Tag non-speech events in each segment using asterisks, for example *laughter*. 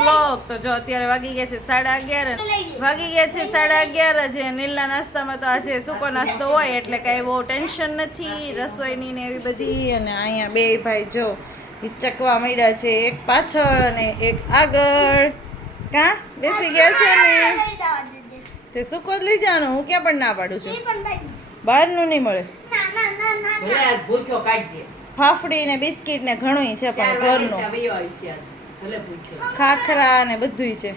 Blog તો જો અત્યારે વાગી ગયા છે સાડા અગિયાર. વાગી ગયા છે સાડા અગિયાર છે નીલના નાસ્તામાં તો આજે સૂકો નાસ્તો હોય એટલે કાંઈ બહુ ટેન્શન નથી. રસોઈની ને એવી બધી અને અહીંયા બે ભાઈ જો ચકવા માંડ્યા છે. એક પાછળ અને એક આગળ. કા? બેસી ગયા છે ને? તે સૂકો જ લઈ જવાનું. હું ક્યાં પણ ના પાડું છું. બહારનું નહીં મળે. ફાફડી ને બિસ્કિટ ને ઘણું છે પણ ઘરનું. ખાખરા ને બધુંય છે.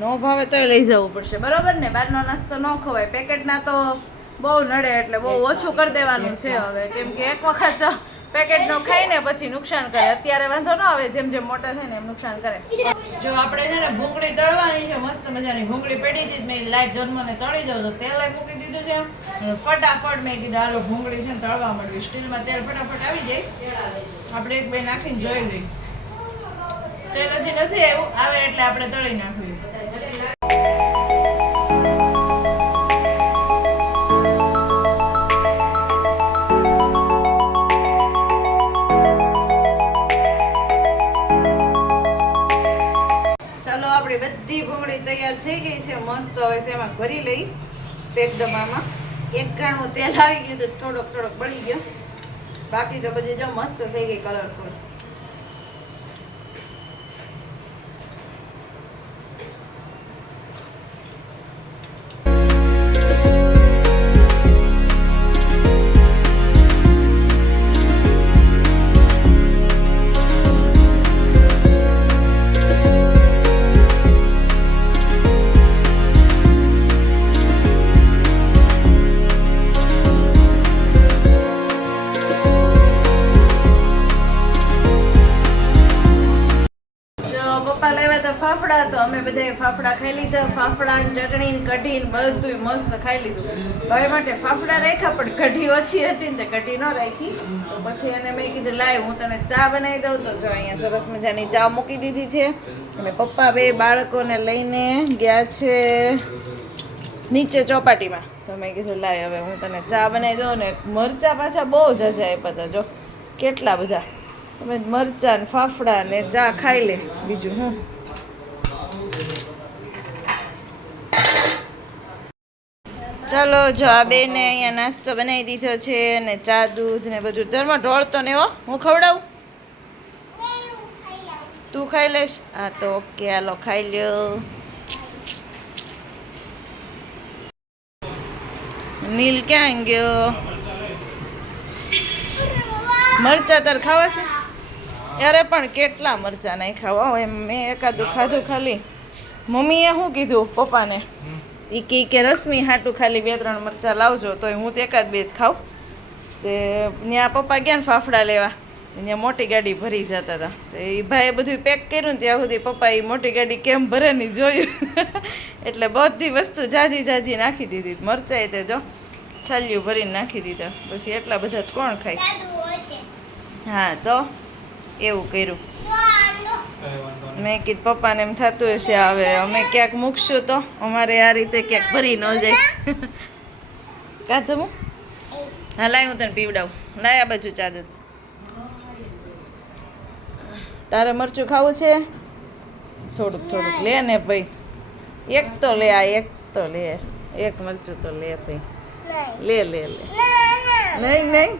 નો ભાવે તો લઈ જવું પડશે. બરોબર ને? બહારનો નાસ્તો ન ખવાય. પેકેટના તો બહુ નડે એટલે બહુ ઓછું કરી દેવાનું છે હવે. કેમ કે એક વખત પેકેટનો ખાઈને પછી નુકસાન કરે. અત્યારે વાંધો ન આવે. જેમ જેમ મોટા થાય ને એમ નુકસાન કરે. જો આપણે છે ને ભૂંગળી તળવાની છે મસ્ત મજાની ભૂંગળી પડી હતી મેં લાઈટ જન્મને તળી દઉં તો તેલ મૂકી દીધું છે ફટાફટ મેં કીધું હાલો ભૂંગળી છે ને તળવા માંડવી. સ્ટીલમાં તેલ ફટાફટ આવી જાય. આપણે એક બે નાખીને જોઈ લઈએ. તેલ હજી નથી એવું આવે એટલે આપણે તળી નાખવી ચાલો, આપણી બધી ભૂંગળી તૈયાર થઈ ગઈ છે. મસ્ત હવે એમાં ભરી લઈ. પેક ડબ્બામાં એક ગાણું તેલ આવી ગયું તો થોડોક થોડોક બળી ગયો. બાકી તો બધી જો મસ્ત થઈ ગઈ કલરફુલ હતા ફાફડા તો અમે બધાએ ફાફડા ખાઈ લીધા. ફાફડા ચટણી કઢી ને બધું મસ્ત ખાઈ લીધું. ભાઈ માટે ફાફડા રાખ્યા, પણ કઢી ઓછી હતી ને તે કઢી ન રાખી. તો પછી એને મેં કીધું, લાય, હું તને ચા બનાવી દઉં. તો જો અહીંયા સરસ મજાની ચા મૂકી દીધી છે. અને પપ્પા બે બાળકોને લઈને ગયા છે નીચે ચોપાટીમાં. તો મેં કીધું, લાય, હવે હું તને ચા બનાવી દઉં ને મરચા પાછા બહુ જ આપ્યા હતા જો. કેટલા બધા. તમે મરચાં ફાફડા ને ચા ખાઈ લે. બીજું હું? ચાલો, જો આ બેને અહીંયા નાસ્તો બનાવી દીધો છે ને ચા, દૂધ ને બધું. ધરમાં ઢોળતો ને હો, હું ખવડાવું? તું ખાઈ લઈશ હા, તો ઓકે, હાલો, ખાઈ લ્યો. નીલ ક્યાં ગયો? મરચા તાર ખાવા છે? યારે પણ કેટલા મરચા નહીં ખાવા? એમ મેં એકાદું ખાધું ખાલી. મમ્મીએ શું કીધું પપ્પાને? એ કહે કે રશ્મિ હાટું ખાલી બે ત્રણ મરચાં લાવજો તોય હું તો એકાદ બે જ ખાઉં. તે ત્યાં પપ્પા ગયા ને ફાફડા લેવા. ત્યાં મોટી ગાડી ભરી જતા હતા તો એ ભાઈએ બધું પેક કર્યું ને ત્યાં સુધી પપ્પા એ મોટી ગાડી કેમ ભરે નહીં જોયું. *laughs* એટલે બધી વસ્તુ જાજી જાજી નાખી દીધી. મરચાઈ તે જો છાલ્યું ભરીને નાખી દીધા. પછી એટલા બધા જ કોણ ખાય? હા તો એવું કર્યું. મેં કીધું પપ્પાને એમ થતું હશે હવે અમે ક્યાંક મૂકશું તો અમારે આ રીતે ક્યાંક ભરી ન જાય. *laughs* કાધું હું હા લાય હું તને પીવડાવું. લાય આ બાજુ ચા તારે મરચું ખાવું છે? થોડુંક થોડુંક લે ને ભાઈ. એક તો લે આ એક તો લે. એક મરચું તો લે ભાઈ. લે લે લે. નહીં નહીં.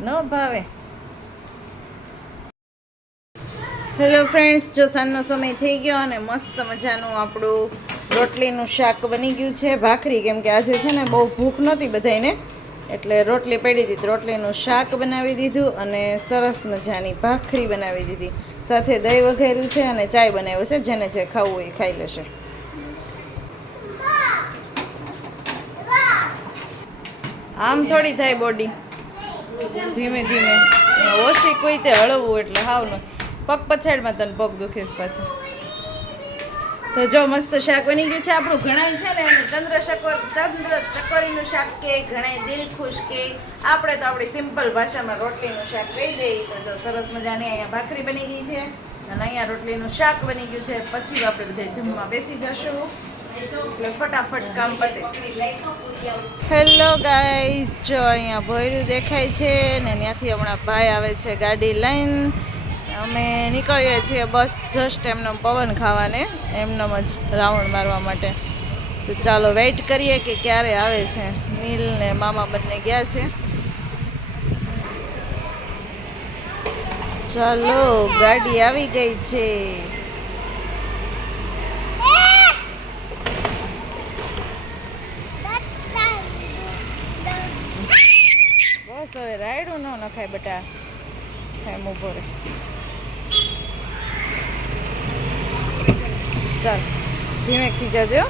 ન ભાવે. *laughs* હેલો ફ્રેન્ડ્સ જો સાંજનો સમય થઈ ગયો અને મસ્ત મજાનું આપણું રોટલીનું શાક બની ગયું છે, ભાખરી. કેમ કે આજે છે ને બહુ ભૂખ નહોતી બધાને એટલે રોટલી પડી હતી રોટલીનું શાક બનાવી દીધું અને સરસ મજાની ભાખરી બનાવી દીધી. સાથે દહીં વઘાર્યું છે અને ચાય બનાવ્યો છે. જેને જે ખાવું એ ખાઈ લેશે. આમ થોડી થાય બોડી ધીમે ધીમે. ઓછી કોઈ તે હળવવું એટલે હાવ ન પગ પછાડમાં તને પગ દુખે છે પાછું. તો જો મસ્ત શાક બની ગયું છે. આપણું ઘણાય છે ને અને ચંદ્ર શકોર ચંદ્ર ચકોરીનું શાક કે, ઘણાય દિલ ખુશ કે, આપણે તો આપણી સિમ્પલ ભાષામાં રોટલીનું શાક કહી દઈએ તો જો સરસ મજાની અહીંયા ભાખરી બની ગઈ છે. અને અહીંયા રોટલીનું શાક બની ગયું છે. પછી આપણે બધે જમવા બેસી જશું. ફટાફટ કામ પતે. હેલો ગાઈસ જો અહીંયા ભોયરું દેખાય છે ને ત્યાંથી હમણાં ભાઈ આવે છે ગાડી લઈને. અમે નીકળીએ છીએ બસ જસ્ટ એમનો પવન ખાવાને એમનેમ જ રાઉન્ડ મારવા માટે. તો ચાલો વેઇટ કરીએ કે ક્યારે આવે છે. નીલ ને મામા બંને ગયા છે. ચાલો, ગાડી આવી ગઈ છે. બસ હવે રાયડું ન નખાય બટા. એમ ઊભો રહે. ચાલ ધીમેકથી જજો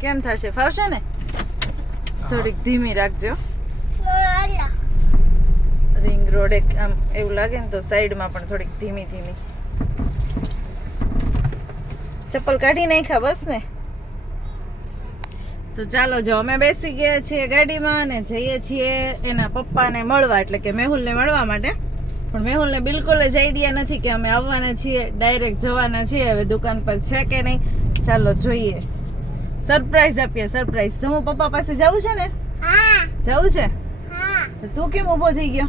કેમ થશે? ફાવશે ને? થોડીક ધીમી રાખજો રિંગ રોડ એક આમ એવું લાગે ને તો સાઈડમાં પણ થોડીક ધીમી ધીમી. ચપ્પલ કાઢી નાખ્યા બસ ને? તો ચાલો, જો અમે બેસી ગયા છીએ ગાડીમાં અને જઈએ છીએ એના પપ્પાને મળવા, એટલે કે મેહુલને મળવા માટે. પણ મેહુલને બિલકુલ જ આઈડિયા નથી કે અમે આવવાના છીએ ડાયરેક્ટ જવાના છીએ હવે દુકાન પર છે કે નહીં ચાલો જોઈએ. સરપ્રાઈઝ આપીએ સરપ્રાઈઝ તો હું પપ્પા પાસે જવું છે ને? જવું છે? હા. તું કેમ ઊભો થઈ ગયો?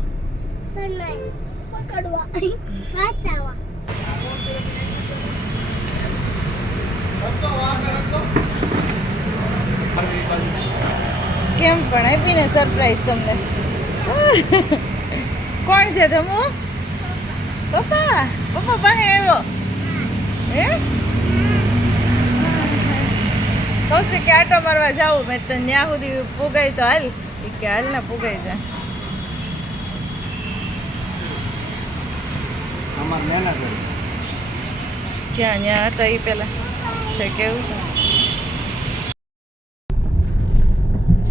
કેમ પણ આપીને સરપ્રાઈઝ તમને. કોણ છે તમુ પપ્પા? પપ્પા પાસે આવ્યો. હે? કૌશિક કે આટો મારવા જાવું મેં તો ત્યાં સુધી પુગાય તો હાલ. કે હાલ ને પુગાઈ જા ક્યાં ત્યાં હતા એ પેલા? છે કેવું છે?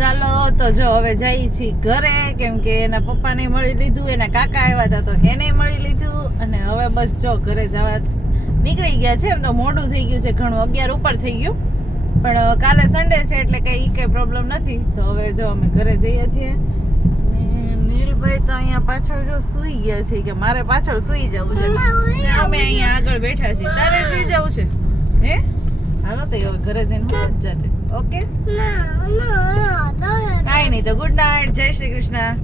ચાલો તો જો હવે જઈએ છીએ ઘરે કેમ કે એના પપ્પાને મળી લીધું એના કાકા આવ્યા હતા તો એને મળી લીધું અને હવે બસ જો ઘરે જવા નીકળી ગયા છે. એમ તો મોડું થઈ ગયું છે ઘણું અગિયાર ઉપર થઈ ગયું. પણ કાલે સન્ડે છે એટલે કંઈ એ કંઈ પ્રોબ્લેમ નથી. તો હવે જો અમે ઘરે જઈએ છીએ. નીલભાઈ તો અહીંયા પાછળ જો સૂઈ ગયા છે કે મારે પાછળ સૂઈ જવું છે. અમે અહીંયા આગળ બેઠા છીએ. તારે સૂઈ જવું છે? હે? હાલો તો હવે ઘરે જઈને હું જ જાતે ઓકે? કાંઈ નહીં તો ગુડ નાઇટ જય શ્રી કૃષ્ણ.